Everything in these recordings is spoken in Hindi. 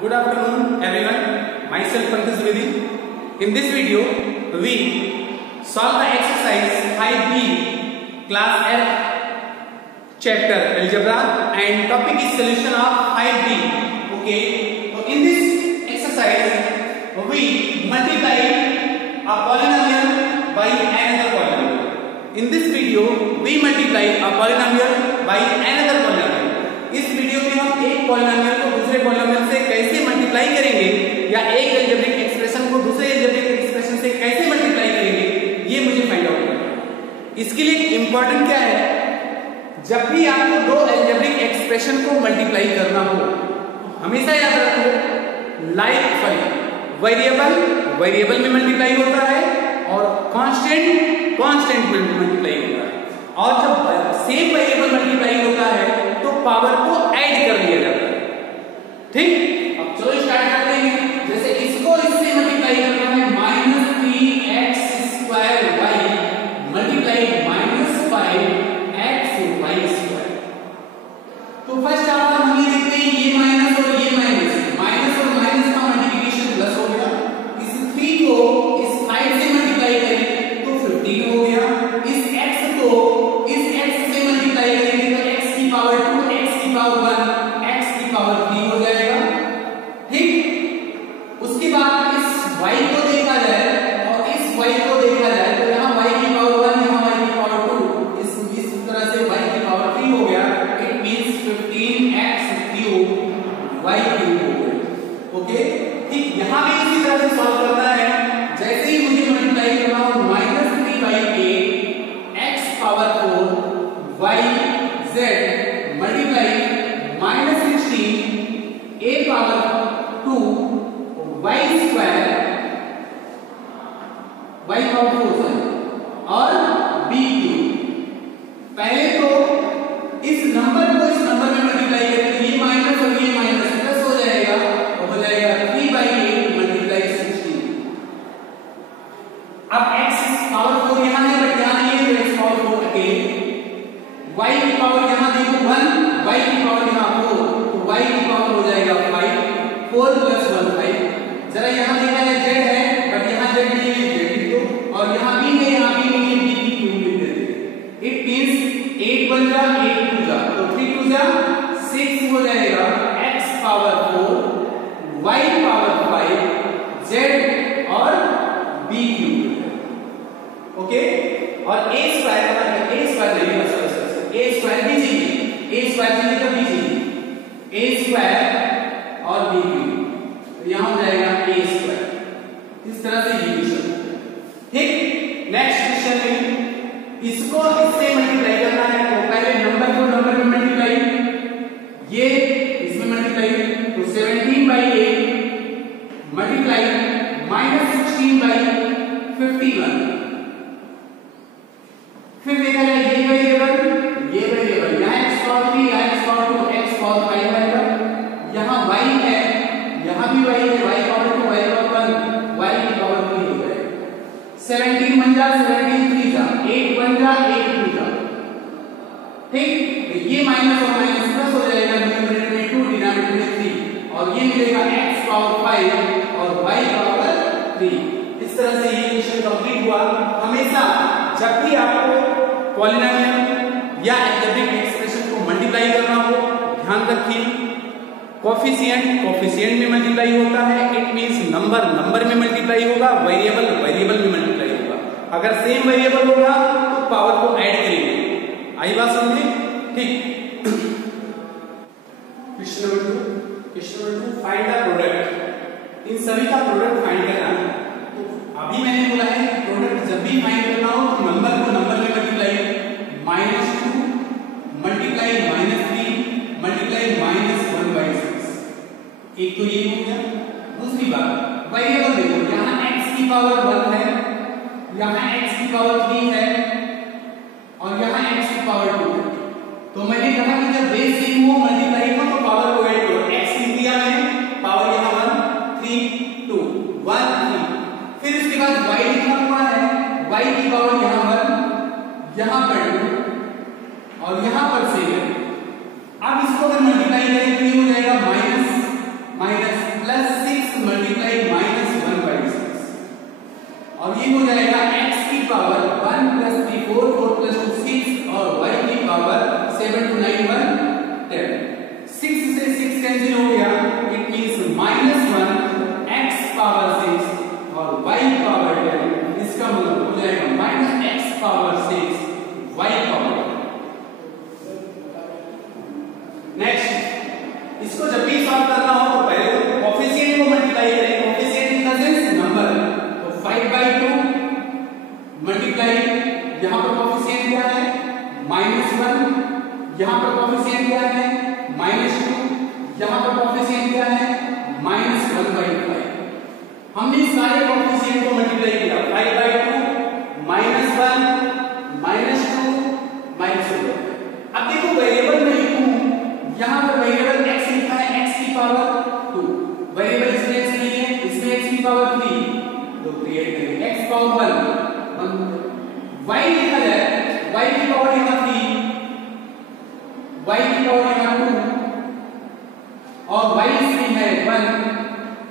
Good afternoon everyone, myself Pankaj Dwivedi. In this video, we solve the exercise 5B class F chapter algebra and topic is solution of 5B. Okay, so in this exercise, we multiply a polynomial by another polynomial. In this video, we multiply a polynomial by another polynomial. इस वीडियो में हम एक पॉलिनोमियल को दूसरे पॉलिनोमियल से कैसे मल्टीप्लाई करेंगे या एक अलजेब्रिक एक्सप्रेशन को दूसरे अलजेब्रिक एक्सप्रेशन से कैसे मल्टीप्लाई करेंगे ये मुझे फाइंड आउट करना है। इसके लिए इंपॉर्टेंट क्या है, जब भी आपको दो अलजेब्रिक एक्सप्रेशन को मल्टीप्लाई करना हो हमेशा याद रखो लाइक वेरिएबल वेरिएबल में मल्टीप्लाई होता है और कांस्टेंट कांस्टेंट में मल्टीप्लाई होता है, और जब सेम वेरिएबल मल्टीप्लाई होता है तो पावर को ऐड कर दिया जाता है। ठीक, अब चलो स्टार्ट करते हैं। जैसे इसको इससे मल्टीप्लाई करना है -3x² y मल्टीप्लाई -5xy²। तो फर्स्ट आप हम ये देखते हैं ये माइनस और ये माइनस और माइनस का मल्टीप्लिकेशन प्लस हो गया। इस 3 को इस 5 से मल्टीप्लाई करें तो 15 हो गया। इस x को इस x से मल्टीप्लाई करेंगे तो x की पावर 2 x की पावर 1 x की पावर 3 हो जाएगा। ठीक, उसके बाद इस y को देखा जाए और इस y को देखा जाए तो यहाँ y की पावर 1 यहाँ y की पावर 2 इस तरह से y की पावर 3 हो गया। इट मींस 15x³ y³ हो गया। ओके, ठीक, यहाँ भी इसी तरह से सॉल्व करना है। जैसे ही मुझे मल्टीप्लाई करना हो -3/8 x power 4 y z multiply -16 a power 2 y² y power 4 और b³। पहले तो इस नंबर को इस नंबर में मल्टीप्लाई करेंगे, ये माइनस और ये माइनस प्लस हो जाएगा और हो जाएगा 3/8 मल्टीप्लाई 16। अब x पावर 4 यहाँ है बट यहाँ नहीं है तो x पावर 4 अकेले, y की पावर यहाँ देखो 1 y की पावर यहाँ 4 तो y की पावर हो जाएगा 5 4 + 1 5। जरा यहाँ देखा है z है बट यहाँ z नहीं है z तो, और यहाँ b है यहाँ b नहीं है b की क्यूब लिख देते। इट मींस 8 1 जा 8 2 जा तो 3 2 जा 6 हो जाएगा x power 4 y power 5 z और b³। ओके, और a² नहीं a² और b³ तो यहाँ हो जाएगा a²। इस तरह से इक्वेशन। ठीक, नेक्स्ट क्वेश्चन में इसको इससे मल्टीप्लाई करना है तो पहले नंबर को नंबर में मल्टीप्लाई, ये इसमें मल्टीप्लाई तो 17/8 मल्टीप्लाई -16/51। फिर देखा जाए ये वेरिएबल यहाँ x पावर 3 यहाँ x पावर 2 x पावर 5 आएगा। यहाँ y है यहाँ भी y है y power 2 y power 1 y की पावर 3 हो जाएगा। 17 1 जा 17 3 जा 8 1 जा 8 2 जा। ठीक, ये माइनस और माइनस प्लस हो जाएगा, न्यूमरेटर में 2 डिनोमिनेटर में 3 और ये मिलेगा x पावर 5 और y पावर 3। इस तरह से ये इक्वेशन कंप्लीट हुआ। हमेशा जब भी आपको पॉलिनोमियल या अलजेब्रिक एक्सप्रेशन को मल्टीप्लाई करना हो ध्यान रखिए कोफिशिएंट में मल्टीप्लाई होता है। इट मींस नंबर में मल्टीप्लाई होगा, वेरिएबल में मल्टीप्लाई होगा। अगर सेम वेरिएबल होगा तो पावर को ऐड करेंगे। आई बात समझे? ठीक, question number 2 find the product. इन सभी का प्रोडक्ट फाइंड करना है। तो अभी मैंने बोला है कि प्रोडक्ट जब भी फाइंड करना हो तो नंबर को नंबर में मल्टीप्लाई -2 मल्टीप्लाई -3 मल्टीप्लाई -1/6। एक तो ये हो गया। दूसरी बात वेरिएबल देखो, यहाँ x की पावर 1 है, यहाँ x की पावर 3 है और यहाँ x की पावर 2 है। तो मैंने कहा कि जब बेस सेम हो मल्टीप्लाई हो तो पावर को ऐड करो। x लिख दिया मैंने, पावर यहाँ 1 3 2 1 3। फिर उसके बाद y लिखा हुआ है, y की पावर यहाँ 1 यहाँ पर 2 और यहाँ पर 7। अब इसको अगर मल्टीप्लाई करें तो ये हो जाएगा माइनस 6 कैंसिल हो गया, इट मींस -1 x पावर 6 और y पावर 10, इसका मतलब हो जाएगा -x power 6 y power 10। Next, इसको जब भी सॉल्व करना हो तो पहले तो कोएफिशिएंट को मल्टीप्लाई करें, coefficient in the sense number, तो 5/2 मल्टीप्लाई, यहां पर कोएफिशिएंट क्या है -1, यहां पर कोएफिशिएंट क्या है -2, यहां पर कोएफिशिएंट क्या है -1/5। हमने सारे कोएफिशिएंट को मल्टीप्लाई किया, 5/2 -1 -2 -2। अब देखो वेरिएबल में लिखूं, यहां पर वेरिएबल x लिखा है x की पावर 2, वेरिएबल इसमें x नहीं है, इसमें x की पावर 3, तो क्रिएट करेंगे x पावर 1, y लिखा है y की पावर यहां 3, y की पावर यहां 2 और y इसमें है 1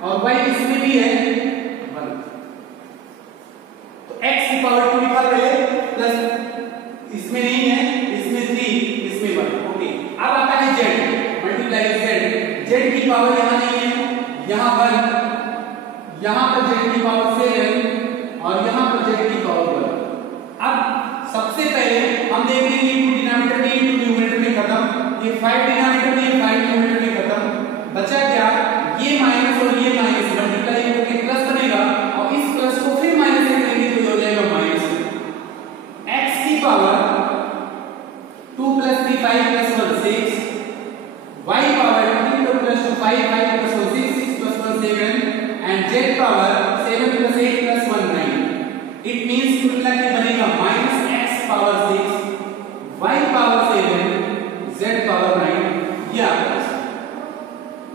और y इसमें भी है 1, तो x की पावर 2 लिखा है प्लस इसमें नहीं है, इसमें 3, इसमें 1। ओके, अब आता है z, मल्टीप्लाई z की पावर यहां नहीं है, यहां 1, यहां पर z की पावर 7 और यहां पर z की पावर 1। अब सबसे पहले हम देखेंगे इनटू डिनोमिनेटर में इनटू न्यूमरेटर में खत्म, ये 5 डिनोमिनेटर में ये 5 न्यूमरेटर में खत्म, बचा क्या ये माइनस और ये माइनस मल्टीप्लाई करके प्लस बनेगा और इस प्लस को फिर माइनस से करेंगे तो ये हो जाएगा माइनस x की power 2 + 3 5 + 1 6, y power 3 + 2 5 5 + 1 6 6 + 1 7 and z power 7 + 8 + 1 9। It means कुल मिला के बनेगा -x power 6 y power 7 z power 9, ये आपका।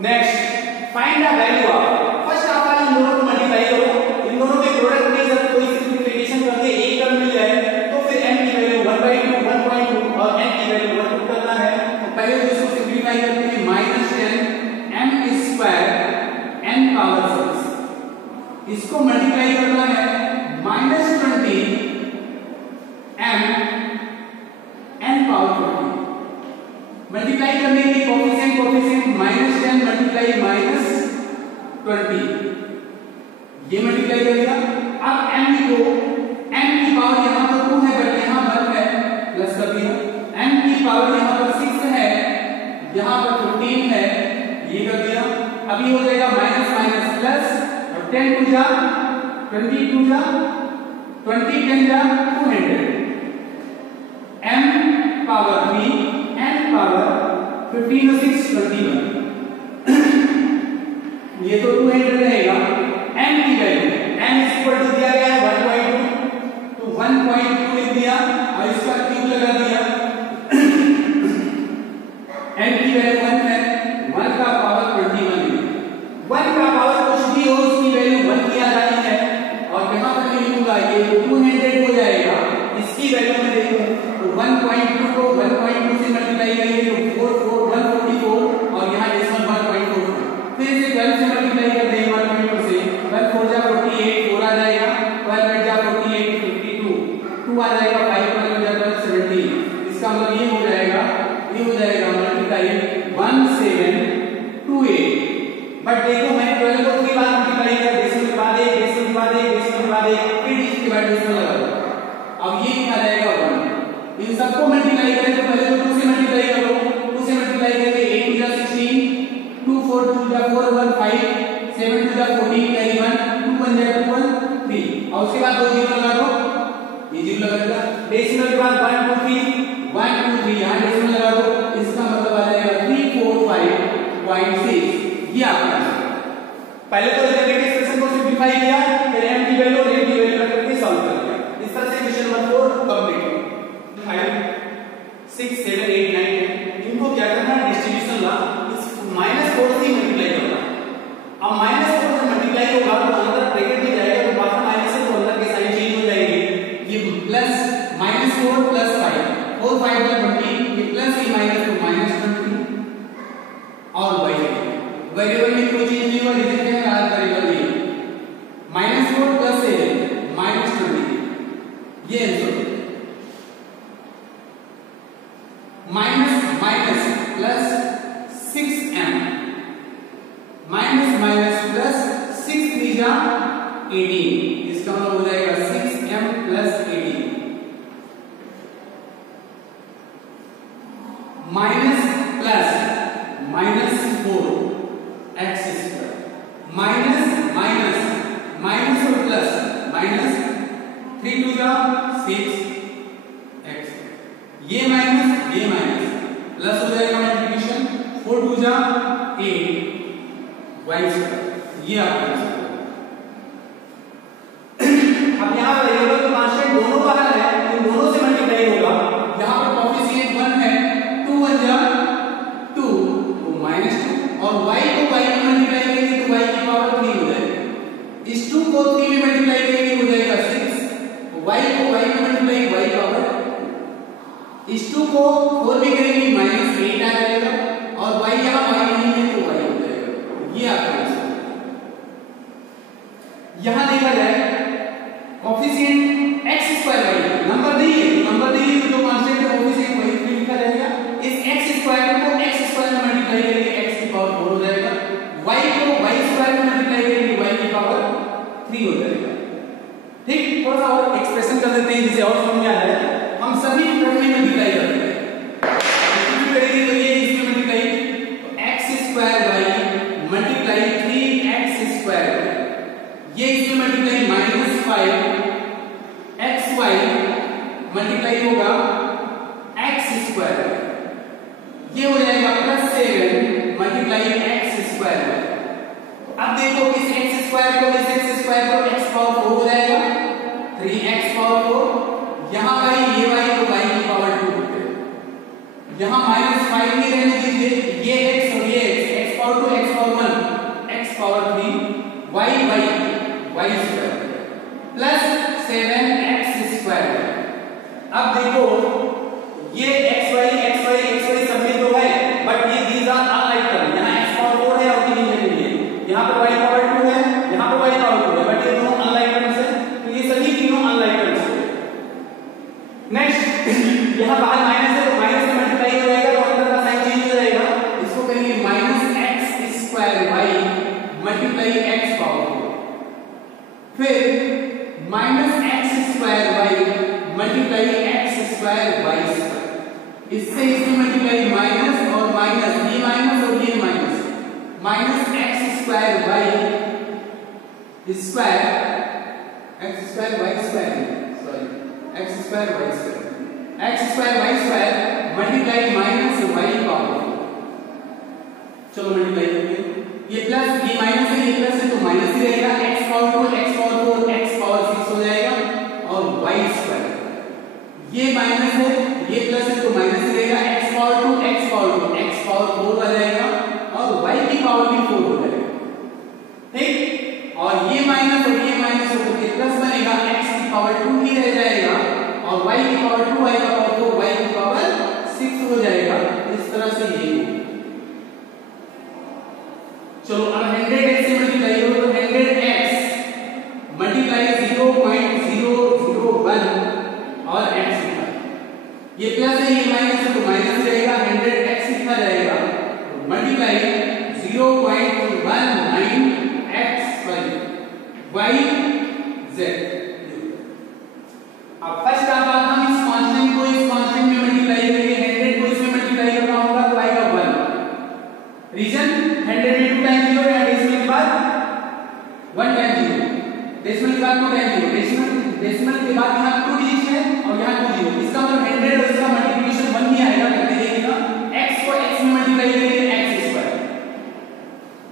Next, find the value of, first आप इन दोनों को मल्टीप्लाई करो, इन दोनों के प्रोडक्ट में जब कोई सिंपलीफिकेशन करके एक टर्म मिल जाए तो फिर m की वैल्यू 1/2 1.2 और n की वैल्यू 1 करना है। तो पहले तो इसको सिंपलीफाई करते हैं, -10 m² n पावर 6, इसको मल्टीप्लाई करना है -20 m n पावर 20, मल्टीप्लाई करने के लिए कोएफिशिएंट -10 मल्टीप्लाई -20, ये मल्टीप्लाई करेगा। अब m को m की पावर यहां पर 2 है बट यहां 1 है, प्लस कर दिया, m की पावर यहां पर 6 है, यहां पर 15 है, ये कर दिया। अब ये हो जाएगा माइनस माइनस प्लस और 10 2 जा 20 2 जा 20 10 जा 200, m पावर 3 n पावर 15 और 6 21, ये तो 200 रहेगा। m की वैल्यू m दिया गया है 1.2, तो 1.2 लिख दिया और इसका क्यूब लगा दिया। m की वैल्यू 1 है, 1 का पावर 21, 1 का पावर कुछ भी हो उसकी वैल्यू 1 किया जानी है और यहां पर लिखूंगा ये 200 हो जाएगा, इसकी वैल्यू में देखूं तो 1.2 को 1.2 से मल्टीप्लाई करेंगे तो 144 और यहां डेसिमल 1.4, फिर इसे 12 से मल्टीप्लाई कर देंगे 1.2 से, 12 4 जा 48 4 आ जाएगा, 12 8 जा 48 52 2 आ जाएगा, 5 12 जा 17, इसका मतलब ये हो जाएगा मल्टीप्लाई 1728। बट देखो मैंने 12 को 3 बार मल्टीप्लाई किया, डेसिमल के बाद एक, डेसिमल के बाद एक, डेसिमल के बाद एक, फिर इसके बाद डेसिमल लगा दो, अब ये आ जाएगा 1। इन सबको मल्टीप्लाई करें तो पहले तो 2 से मल्टीप्लाई करो, 2 से मल्टीप्लाई करके 8 2 जा 16, 2 4 2 जा 4 1 5 7 2 जा 14 कैरी 1 2 1 जा 2 1 3 और उसके बाद 2 जीरो लगा दो, ये जीरो लगा दिया, डेसिमल के बाद 1 2 3 1 2 3 यहां डेसिमल लगा दो, इसका मतलब आ जाएगा 345.6, ये आपका पहले तो रिलेटिव एक्सप्रेशन को सिंपलीफाई किया, फिर m की वैल्यू और n की वैल्यू रख करके सॉल्व कर दिया। इस तरह से क्वेश्चन नंबर 4 कंप्लीट। 5 6 7 8 9 इनको क्या करना है, डिस्ट्रीब्यूशन ला इस -4 से मल्टीप्लाई करना। अब -4 से मल्टीप्लाई होगा तो अंदर ब्रैकेट में जाएगा तो बाहर माइनस है तो अंदर की साइन चेंज हो जाएगी, ये प्लस -4 + 5 4 5 + 20, ये प्लस ये माइनस तो -20 और वेरिएबल में कोई चेंज नहीं हुआ, रीजन क्या है आर वेरिएबल नहीं, -4 + 7 -20, ये answer minus minus plus 6m minus minus plus 6 3 जा 18, इसका मतलब हो जाएगा 6m plus 18 minus plus minus 4x square minus minus minus और प्लस माइनस 3 2 जा 6x, ये माइनस प्लस हो जाएगा मल्टीप्लिकेशन 4 2 जा 8 y स्क्वायर, ये आपका अब यहाँ पर वेरिएबल का कांस्टेंट दोनों बाहर है तो दोनों से मल्टीप्लाई होगा। यहाँ पर कोएफिशिएंट 1 है 2 1 जा 2 तो -2 और y को y में मल्टीप्लाई करेंगे तो y की पावर 3 हो जाएगा। इस 2 को 3 में मल्टीप्लाई करेंगे हो जाएगा 6, y को y में मल्टीप्लाई y पावर, इस 2 को 4 में करेंगे -8 आ जाएगा और y यहाँ y नहीं है तो y हो जाएगा। ये आपका यहाँ देखा जाए coefficient x square y number नहीं है तो जो कांस्टेंट है कोएफिशिएंट वही पे लिखा जाएगा। इस x स्क्वायर को x स्क्वायर में मल्टीप्लाई करेंगे x की पावर 4 हो जाएगा, y को y स्क्वायर में मल्टीप्लाई करेंगे y की पावर 3 हो जाएगा। ठीक, थोड़ा सा और एक्सप्रेशन कर देते हैं जिसे और समझ में आ जाए। हम सभी टर्म में मल्टीप्लाई करते हैं, डिस्ट्रीब्यूट करेंगे तो ये इसमें मल्टीप्लाई तो x square y multiply 3x square, ये इसमें मल्टीप्लाई -5 xy मल्टीप्लाई होगा x स्क्वायर, ये हो जाएगा +7 मल्टीप्लाई x स्क्वायर। अब देखो इस x स्क्वायर को x पावर 4 हो जाएगा 3x पावर 4, यहाँ भाई ये y को y की पावर 2 होते हैं, यहाँ -5 नहीं रहने दीजिए, ये x और ये x power 2 x power 1 x power 3 y square plus 7x square. अब देखो ये xy सब में तो है बट ये दीज आर अनलाइक टर्म, यहाँ x पावर 4 है और ये नहीं है, यहाँ पर y पावर 2 है, यहाँ पर y पावर 2 है बट ये दोनों अनलाइक टर्म्स है तो ये सभी तीनों अनलाइक टर्म्स है। नेक्स्ट यहाँ बाहर माइनस है तो माइनस से मल्टीप्लाई हो जाएगा तो अंदर का साइन चेंज हो जाएगा, इसको करेंगे -x square y multiply x power 4, फिर -x square y multiply x square y square, इससे इसमें मल्टीप्लाई माइनस और माइनस, ये माइनस और ये minus -x square y square x square y square sorry x square y square multiply minus y power 4, चलो मल्टीप्लाई करते हैं, ये प्लस ये माइनस है ये प्लस है तो माइनस ही रहेगा, x power 2 x power 4 x power 6 हो जाएगा और y स्क्वायर, ये माइनस है ये प्लस है तो माइनस ही रहेगा, x पावर 2 x पावर 4 आ जाएगा और y की पावर भी 4 हो जाएगा। ठीक, और ये माइनस होकर के प्लस बनेगा, x की पावर 2 ही रह जाएगा और y की पावर 2 y का पावर 4 y की पावर 6 हो जाएगा। इस तरह से ये चलो अब 100x से मल्टीप्लाई हो तो 100x मल्टीप्लाई 0.001 और x लिखा, ये प्लस है ये माइनस है तो माइनस रहेगा, 100x लिखा जाएगा मल्टीप्लाई 0.19x y z। अब फर्स्ट आप हम इस कांस्टेंट को इस कांस्टेंट में मल्टीप्लाई करेंगे, 100 को इसमें मल्टीप्लाई करना होगा तो आएगा 1, रीजन 100 में 2 टाइम 0 है, डेसिमल के बाद 1 टाइम 0, डेसिमल के बाद 2 टाइम 0, डेसिमल के बाद यहाँ 2 डिजिट है और यहाँ 2 0, इसका मतलब 100 और इसका मल्टीप्लिकेशन 1 ही आएगा। करके देखिएगा x को x में मल्टीप्लाई करेंगे x स्क्वायर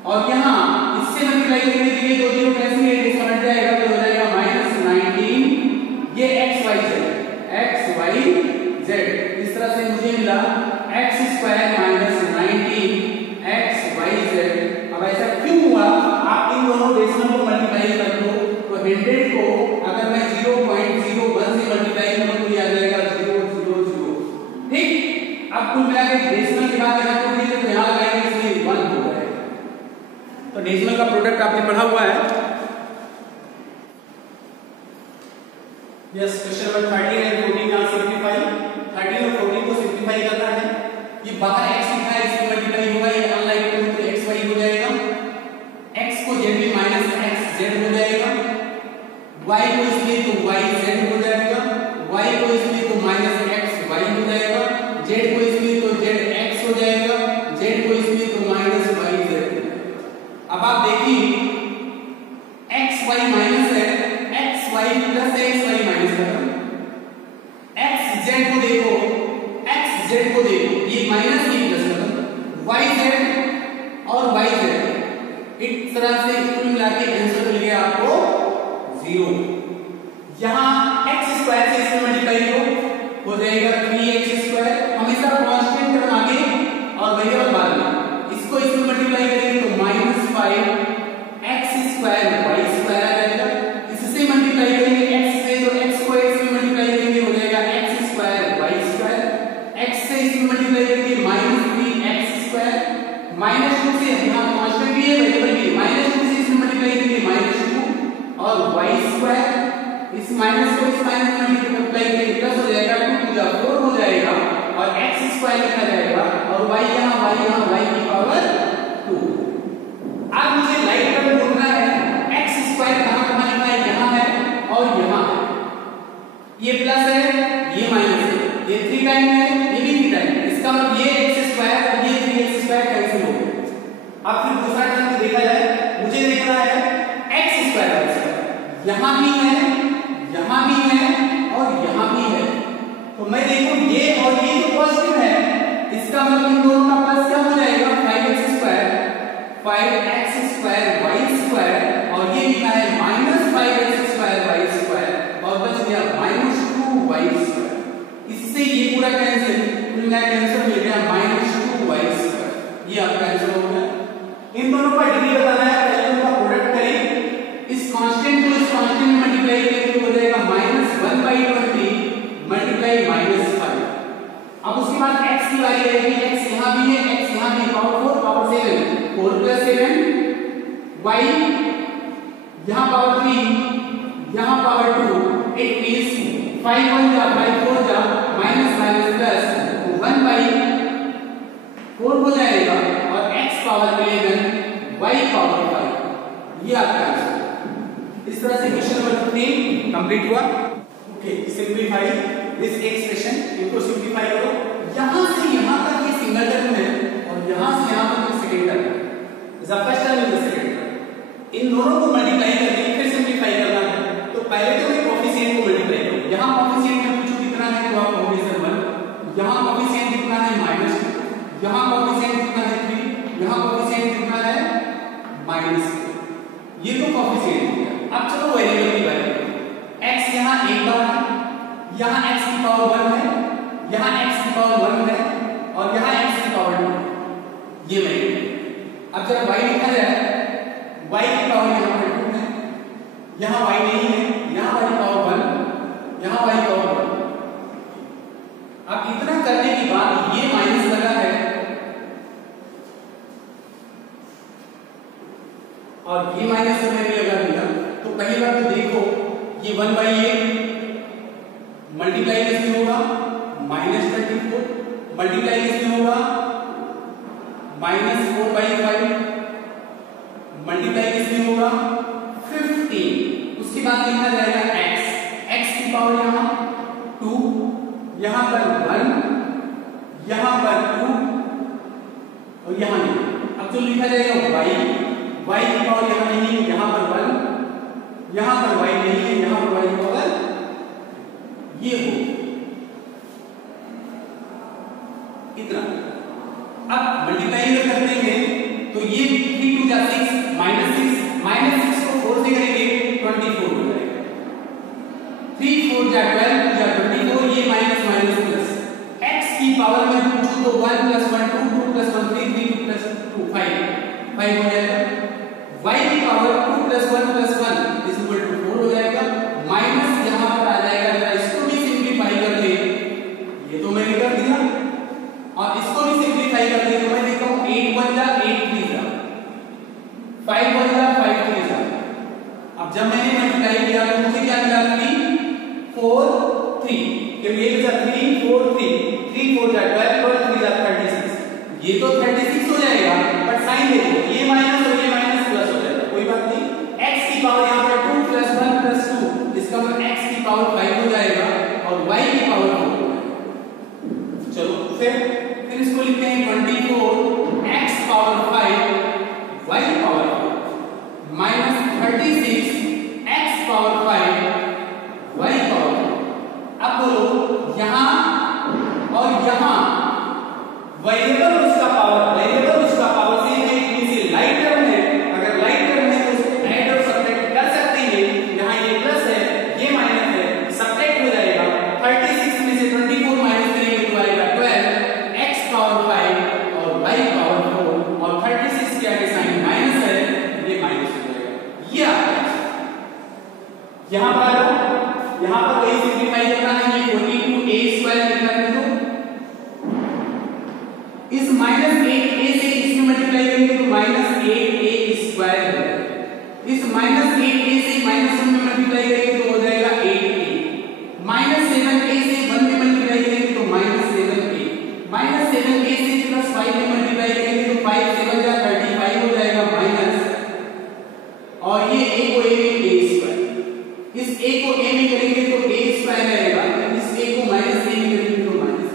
और यहाँ इससे मल्टीप्लाई करेंगे तो ये 2 0 कैंसिल है, इसका हट जाएगा तो हो जाएगा -19, ये x y z, इस तरह से मुझे मिला x square -19 x y z। अब ऐसा क्यों हुआ, आप इन दोनों डेसिमल को मल्टीप्लाई कर दो तो 100 को अगर मैं 0.01 से मल्टीप्लाई करूं तो ये आ जाएगा 000। ठीक, अब कुल मिला के डेसिमल के बाद यहाँ को दीजिए तो यहाँ लगाएंगे इसलिए 1 हो जाएगा, तो डेसिमल का प्रोडक्ट आपने पढ़ा हुआ है। यस, क्वेश्चन नंबर 13 है 14 का सिंपलीफाई, 13 और 14 को सिंपलीफाई करना है। ये बाहर x लिखा है इसकी मल्टीप्लाई होगा, ये अनलाइक टर्म तो xy हो जाएगा इस तरह से कुल मिला के आंसर मिल गया आपको 0। यहाँ x स्क्वायर से इसमें मल्टीप्लाई हो जाएगा 3x स्क्वायर, हमेशा कांस्टेंट टर्म आगे और वेरिएबल बाद में, इसको इसमें मल्टीप्लाई करेंगे तो -5x स्क्वायर y स्क्वायर आ जाएगा। इससे मल्टीप्लाई करेंगे x से, तो x को x में मल्टीप्लाई करेंगे हो जाएगा x square y square, x से इसमें मल्टीप्लाई करेंगे -3x स्क्वायर, -2 से यहाँ कांस्टेंट भी है वेरिएबल भी, -2 से इसमें मल्टीप्लाई करेंगे -2 और y स्क्वायर, इस माइनस को इस माइनस में मल्टीप्लाई करेंगे प्लस हो जाएगा 2 to 4 हो जाएगा और x स्क्वायर लिखा जाएगा और y यहाँ y की पावर 2। अब मुझे लाइट पर ढूंढना है x स्क्वायर कहाँ लिखा है, यहाँ है और यहाँ है, ये प्लस है ये माइनस है, ये 3 टाइम है ये भी 3 टाइम है, इसका मतलब ये x स्क्वायर और ये 3x स्क्वायर कैंसिल हो गए। अब फिर दूसरा टर्म देखा जाए, मुझे देखना है x स्क्वायर, यहाँ भी है यहाँ भी है और यहाँ भी है, तो मैं देखूं ये और ये तो पॉजिटिव है, इसका मतलब इन दोनों का प्लस क्या हो जाएगा 5x स्क्वायर y स्क्वायर और ये लिखा है -5x स्क्वायर y स्क्वायर और बच गया -2y स्क्वायर। इससे ये पूरा कैंसिल, कुल मिला के आंसर मिल गया -2y स्क्वायर। ये आपका आंसर हो गया। इन दोनों का डिग्री बताना है, पहले उनका प्रोडक्ट करें, इस कांस्टेंट को इस कांस्टेंट में मल्टीप्लाई करेंगे तो हो जाएगा -1/20 मल्टीप्लाई -5। अब उसके बाद x की बारी रहेगी, x यहाँ भी है x यहाँ भी, पावर 4 पावर 7, 4 + 7 y यहाँ पावर 3 यहाँ पावर 2, इट मींस 5 1 जा 5 4 जा माइनस माइनस प्लस 1/4 हो जाएगा और x पावर 11 y पावर 5। ये आपका आंसर। इस तरह से क्वेश्चन नंबर 3 कंप्लीट हुआ। ओके, सिंपलीफाई दिस एक्सप्रेशन, इनको सिंपलीफाई करो। यहां से यहां तक ये सिंगल टर्म है और यहां से यहां तक ये सेकंड टर्म है, the first term is the second term. इन दोनों को मल्टीप्लाई करके फिर सिंपलीफाई करना है, तो पहले तो मैं कोएफिशिएंट को मल्टीप्लाई करूं। यहां कोएफिशिएंट में पूछो कितना है तो आप कहोगे 1, यहां कोएफिशिएंट कितना है -2, यहां कोएफिशिएंट कितना है 3, यहां कोएफिशिएंट कितना है -2। ये तो कोएफिशिएंट है। अब चलो वेरिएबल की बात करें। x यहां एक बार है, यहां x की पावर 1 है, यहां x की पावर 1 है और यहां x की पावर 2, ये वेरिएबल। अब जब y लिखा जाए, y की पावर यहां पर 2 है, यहां y नहीं है, यहां y पावर 1, यहां y पावर 1। अब इतना करने के बाद ये माइनस लगा है और ये माइनस करने भी लगा दिया, तो पहली बात तो देखो ये 1/8 मल्टीप्लाई किसमें होगा -34, मल्टीप्लाई किसमें होगा -4/5, मल्टीप्लाई किसमें होगा 15। उसके बाद लिखा जाएगा x की पावर यहां 2, यहां पर 1, यहां पर 2 और यहां नहीं। अब जो लिखा जाएगा y की पावर यहां नहीं है, यहां पर 1, यहां पर y नहीं है, यहां पर y की पावर ये हो इतना। अब मल्टीप्लाई कर देंगे तो ये 3 2 जा 6 -6 को 4 से करेंगे 24 हो जाएगा। 3 4 जा 12 2 जा 24, ये माइनस माइनस प्लस। x की पावर में पूछो तो 1 + 1 2 2 + 1 3 3 2 + 2 5 हो जाएगा। y की पावर 2 + 1 + 1 = 4 हो जाएगा। माइनस यहां पर आ जाएगा, जरा इसको भी सिंपलीफाई कर ले, ये तो मैंने कर दिया और इसको भी सिंपलीफाई कर ले तो मैं देखता हूं 8 1 जा 8 3 जा 5 1 जा 5 3 जा। अब जब मैंने मल्टीप्लाई किया तो मुझे क्या मिला 3 4 3, ये मेरे जा 3 4 3 4 जा 12 3 जा 36, ये तो 36 हो जाएगा, बट साइन देखो ये माइनस और ये माइनस प्लस हो जाएगा, कोई बात नहीं। x की पावर यहां पर 2 + 1 + 2, इसका मतलब x की पावर 5 हो जाएगा और y की पावर 4 हो जाएगा। चलो फिर इसको लिखते हैं 24 x power 5 y power 4 -36 x power 5 y power 4। अब बोलो यहां और यहां वेरिएबल उसका पावर सेम है, इसे यहां पर वही सिंप्लीफाई करना है। ये 42a² लिखना है तो इस -8a से इसमें मल्टीप्लाई करेंगे तो -8a²। इस -8a से -1 में मल्टीप्लाई करेंगे तो हो जाएगा 8a। -7a से 1 में मल्टीप्लाई करेंगे तो -7a। -7a से +5 में मल्टीप्लाई करेंगे तो 5 7 जा 35 हो जाएगा माइनस, और ये a को a में a²। इस a को a में करेंगे तो a² रहेगा, इस a को -a में करेंगे तो माइनस।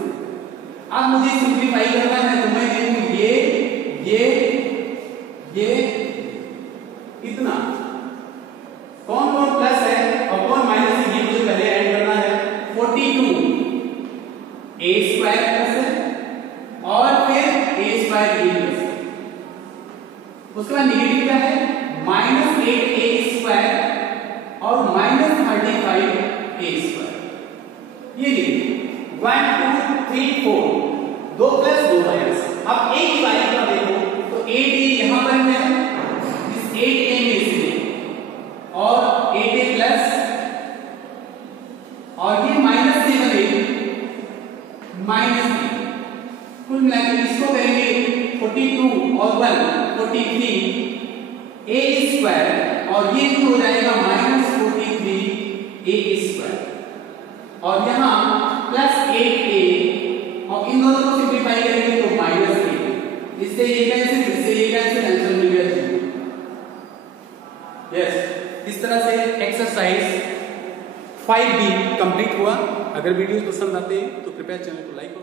अब मुझे सिंप्लीफाई करना है तो मैं देखूं ये इतना कौन कौन प्लस है और कौन माइनस है ये मुझे पहले ऐड करना है। 42a² प्लस है और फिर a² ये प्लस है। उसके बाद नेगेटिव क्या है -8a² और -35a²। ये नेगेटिव 1 2 3 4 2 प्लस 2 माइनस। अब a की बारी पर देखो तो 8a यहां पर है, इस 8a में से और 8a प्लस और ये -7a माइनस कुल मिलाकर इसको करेंगे 42 और 1 43 a² और ये भी हो जाएगा -43a²। और यहाँ +8a और इन दोनों को सिंप्लीफाई करेंगे तो -8। इससे ये कैंसिल, इससे ये कैंसिल, आंसर मिल गया। यस, इस तरह से एक्सरसाइज 5B कंप्लीट हुआ। अगर वीडियो पसंद आते हैं तो कृपया चैनल को लाइक और